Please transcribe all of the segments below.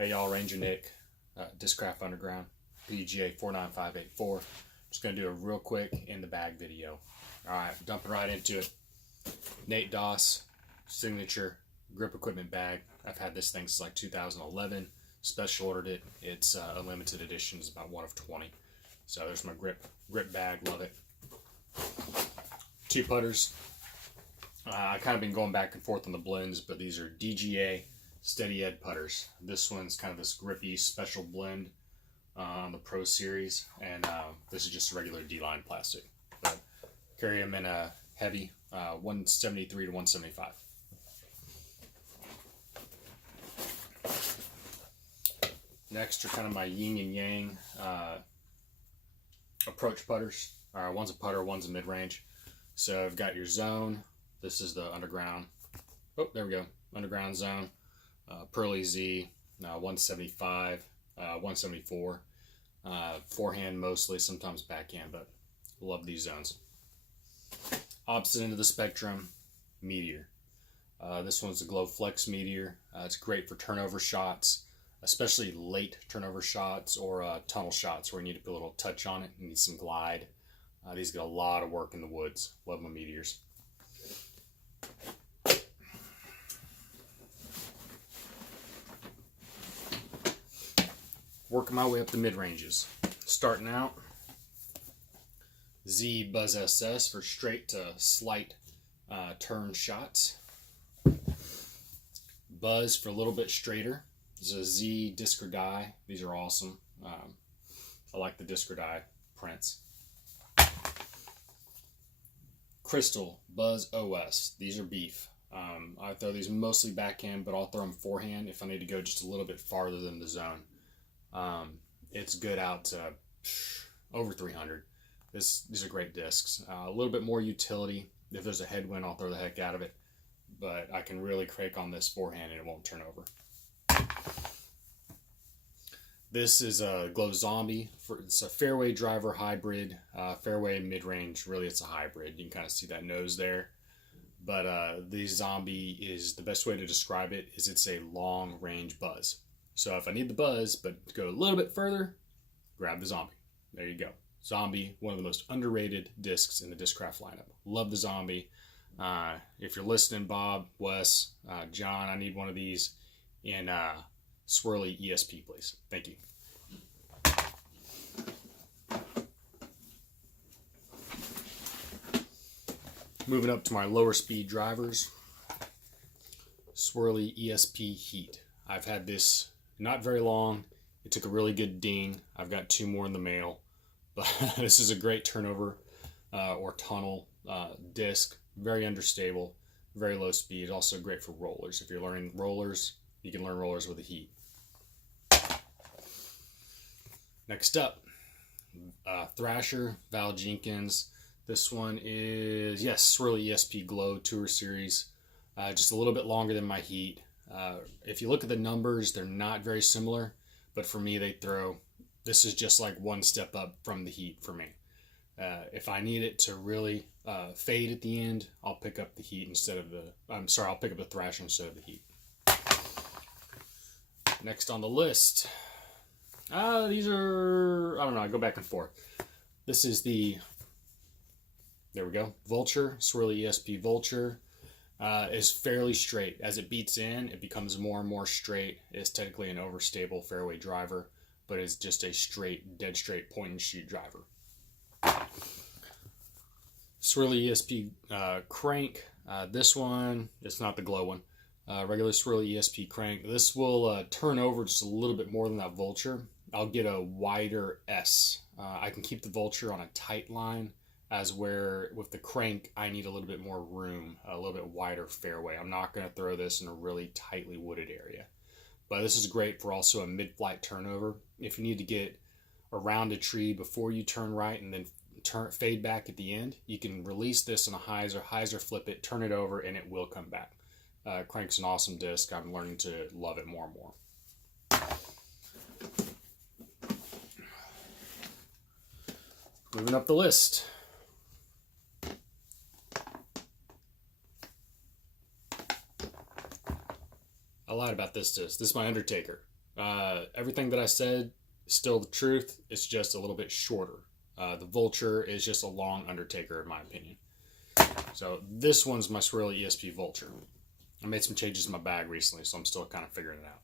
Hey y'all, Ranger Nick, Discraft Underground, PGA 49584. Just going to do a real quick in the bag video. Alright, dumping right into it. Nate Doss, signature grip equipment bag. I've had this thing since like 2011. Special ordered it. It's a limited edition. It's about 1 of 20. So there's my grip bag. Love it. 2 putters. I've kind of been going back and forth on the blends, but these are DGA Steady Ed putters. This one's kind of this grippy special blend on the Pro Series, and this is just regular D-line plastic. But carry them in a heavy 173 to 175. Next are kind of my yin and yang approach putters. One's a putter, one's a mid-range. So I've got your zone. This is the underground. Oh, there we go. Underground zone. Pearly Z, 175, 174. Forehand mostly, sometimes backhand, but love these zones. Opposite end of the spectrum, Meteor. This one's the Glow Flex Meteor. It's great for turnover shots, especially late turnover shots or tunnel shots where you need to put a little touch on it. You need some glide. These get a lot of work in the woods. Love my Meteors. Working my way up the mid-ranges. Starting out, Z Buzz SS for straight to slight turn shots. Buzz for a little bit straighter. This is a Z disc or die. These are awesome. I like the disc or die prints. Crystal Buzz OS. These are beef. I throw these mostly backhand, but I'll throw them forehand if I need to go just a little bit farther than the zone. It's good out to over 300. These are great discs. A little bit more utility. If there's a headwind, I'll throw the heck out of it. But I can really crank on this forehand and it won't turn over. This is a Glow Zombie. It's a fairway driver hybrid. Fairway mid-range, really it's a hybrid. You can kind of see that nose there. But the Zombie is, the best way to describe it is it's a long range buzz. So if I need the buzz, but to go a little bit further, grab the Zombie. There you go. Zombie, one of the most underrated discs in the Discraft lineup. Love the Zombie. If you're listening, Bob, Wes, John, I need one of these in swirly ESP, please. Thank you. Moving up to my lower speed drivers. Swirly ESP Heat. I've had this not very long. It took a really good ding. I've got 2 more in the mail. But this is a great turnover or tunnel disc. Very understable, very low speed. Also great for rollers. If you're learning rollers, you can learn rollers with a Heat. Next up, Thrasher, Val Jenkins. This one is, yes, Swirly ESP Glow Tour Series. Just a little bit longer than my Heat. If you look at the numbers, they're not very similar, but for me, this is just like one step up from the Heat for me. If I need it to really fade at the end, I'll pick up the Heat instead of I'll pick up the Thrasher instead of the Heat. Next on the list, these are, I don't know, I go back and forth. This is there we go, Vulture, Swirly ESP Vulture. Is fairly straight. As it beats in, it becomes more and more straight. It's technically an overstable fairway driver, but it's just a straight, dead straight point and shoot driver. Swirly ESP Crank. This one, it's not the Glow one. Regular Swirly ESP Crank. This will turn over just a little bit more than that Vulture. I'll get a wider S. I can keep the Vulture on a tight line, as where with the Crank, I need a little bit more room, a little bit wider fairway. I'm not going to throw this in a really tightly wooded area. But this is great for also a mid-flight turnover. If you need to get around a tree before you turn right and then fade back at the end, you can release this in a hyzer flip it, turn it over, and it will come back. Crank's an awesome disc. I'm learning to love it more and more. Moving up the list. I lied about this disc. This is my Undertaker. Everything that I said is still the truth. It's just a little bit shorter. The Vulture is just a long Undertaker in my opinion. So this one's my Swirly ESP Vulture. I made some changes in my bag recently, so I'm still kind of figuring it out.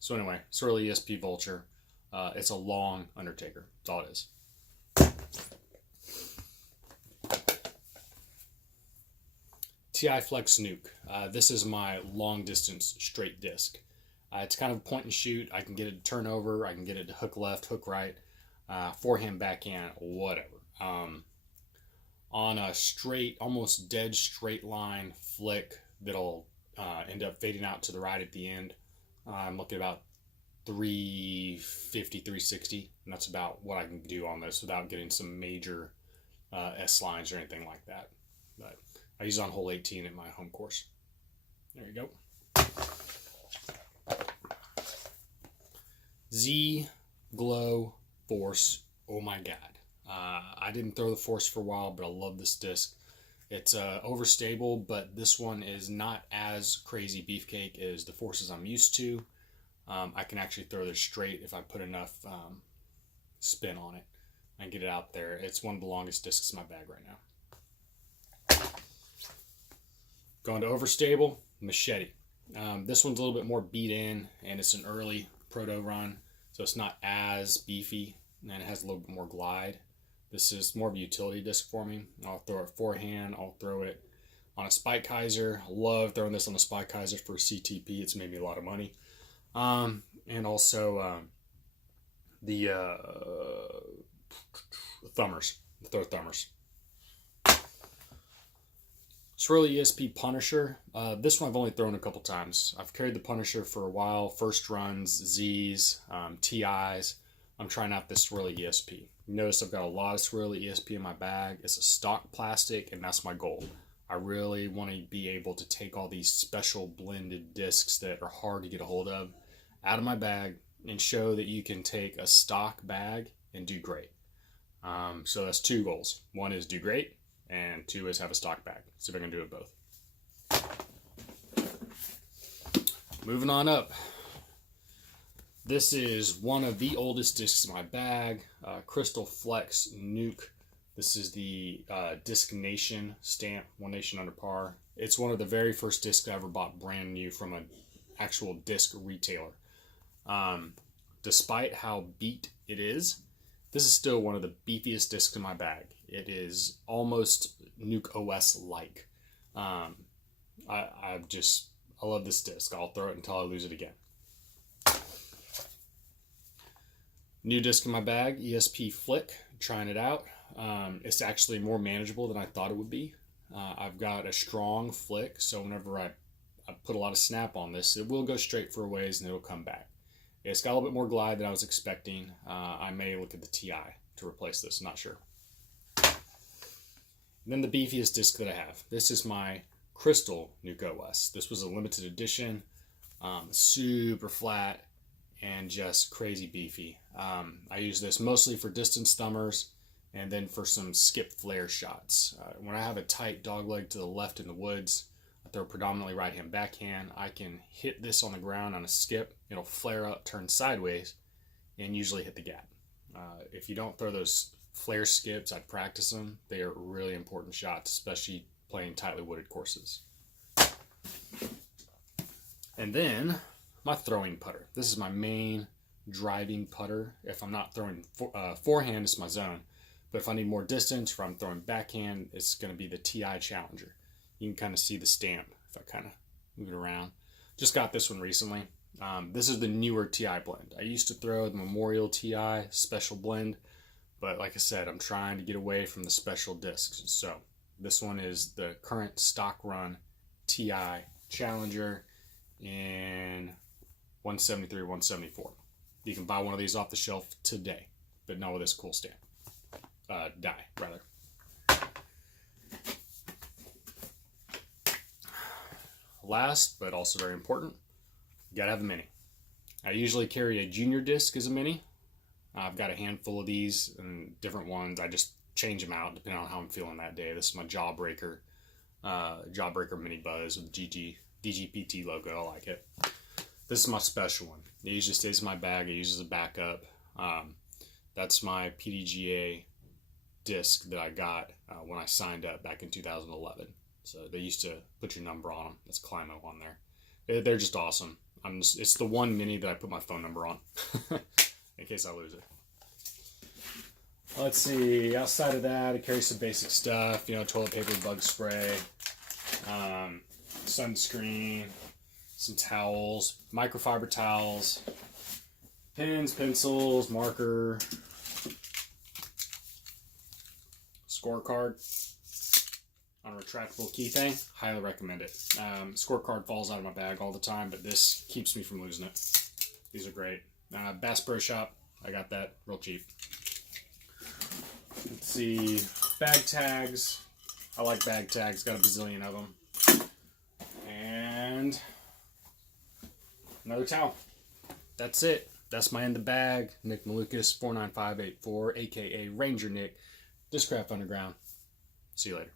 So anyway, Swirly ESP Vulture. It's a long Undertaker. That's all it is. TI Flex Nuke. This is my long distance straight disc. It's kind of a point and shoot. I can get it to turn over. I can get it to hook left, hook right, forehand, backhand, whatever. On a straight, almost dead straight line flick that'll end up fading out to the right at the end. I'm looking at about 350, 360, and that's about what I can do on this without getting some major S lines or anything like that. But I use it on hole 18 at my home course. There you go. Z Glow Force. Oh my god. I didn't throw the Force for a while, but I love this disc. It's overstable, but this one is not as crazy beefcake as the Forces I'm used to. I can actually throw this straight if I put enough spin on it and get it out there. It's one of the longest discs in my bag right now. Going to overstable, Machete. This one's a little bit more beat in, and it's an early proto run, so it's not as beefy, and it has a little bit more glide. This is more of a utility disc for me. I'll throw it forehand. I'll throw it on a Spike Kaiser. I love throwing this on a Spike Kaiser for CTP. It's made me a lot of money. And also the thumbers, the throw thumbers. Swirly ESP Punisher. This one I've only thrown a couple times. I've carried the Punisher for a while. First runs, Z's, TIs. I'm trying out this Swirly ESP. You notice I've got a lot of Swirly ESP in my bag. It's a stock plastic, and that's my goal. I really want to be able to take all these special blended discs that are hard to get a hold of out of my bag and show that you can take a stock bag and do great. So that's two goals. One is do great, and two is have a stock bag. See if I can do it both. Moving on up. This is one of the oldest discs in my bag, Crystal Flex Nuke. This is the Disc Nation stamp, One Nation Under Par. It's one of the very first discs I ever bought brand new from an actual disc retailer. Despite how beat it is, this is still one of the beefiest discs in my bag. It is almost Nuke OS-like. I love this disc. I'll throw it until I lose it again. New disc in my bag, ESP Flick, trying it out. It's actually more manageable than I thought it would be. I've got a strong flick, so whenever I put a lot of snap on this, it will go straight for a ways and it'll come back. It's got a little bit more glide than I was expecting. I may look at the TI to replace this, not sure. And then the beefiest disc that I have. This is my Crystal Nuke OS. This was a limited edition, super flat and just crazy beefy. I use this mostly for distance thumbers and then for some skip flare shots. When I have a tight dog leg to the left in the woods, I throw predominantly right hand backhand. I can hit this on the ground on a skip. It'll flare up, turn sideways, and usually hit the gap. If you don't throw those flare skips, I'd practice them. They are really important shots, especially playing tightly wooded courses. And then my throwing putter. This is my main driving putter. If I'm not throwing forehand, it's my zone. But if I need more distance, or I'm throwing backhand, it's going to be the TI Challenger. You can kind of see the stamp if I kind of move it around. Just got this one recently. This is the newer TI blend. I used to throw the Memorial TI Special Blend, but like I said, I'm trying to get away from the special discs. So this one is the current stock run TI Challenger in 173, 174. You can buy one of these off the shelf today, but not with this cool stamp. Die, rather. Last, but also very important, you gotta have a mini. I usually carry a junior disc as a mini. I've got a handful of these and different ones. I just change them out depending on how I'm feeling that day. This is my Jawbreaker Mini Buzz with DGPT logo. I like it. This is my special one. It usually stays in my bag. I use it as a backup. That's my PDGA disc that I got when I signed up back in 2011. So they used to put your number on them. That's Climo on there. They're just awesome. It's the one mini that I put my phone number on in case I lose it. Let's see. Outside of that, I carry some basic stuff. You know, toilet paper, bug spray, sunscreen, some towels, microfiber towels, pens, pencils, marker, scorecard on a retractable key thing. Highly recommend it. Scorecard falls out of my bag all the time, but this keeps me from losing it. These are great. Bass Pro Shop. I got that real cheap. Let's see. Bag tags. I like bag tags. Got a bazillion of them. And another towel. That's it. That's my in the bag. Nick Malukas, 49584, aka Ranger Nick. Discraft Underground. See you later.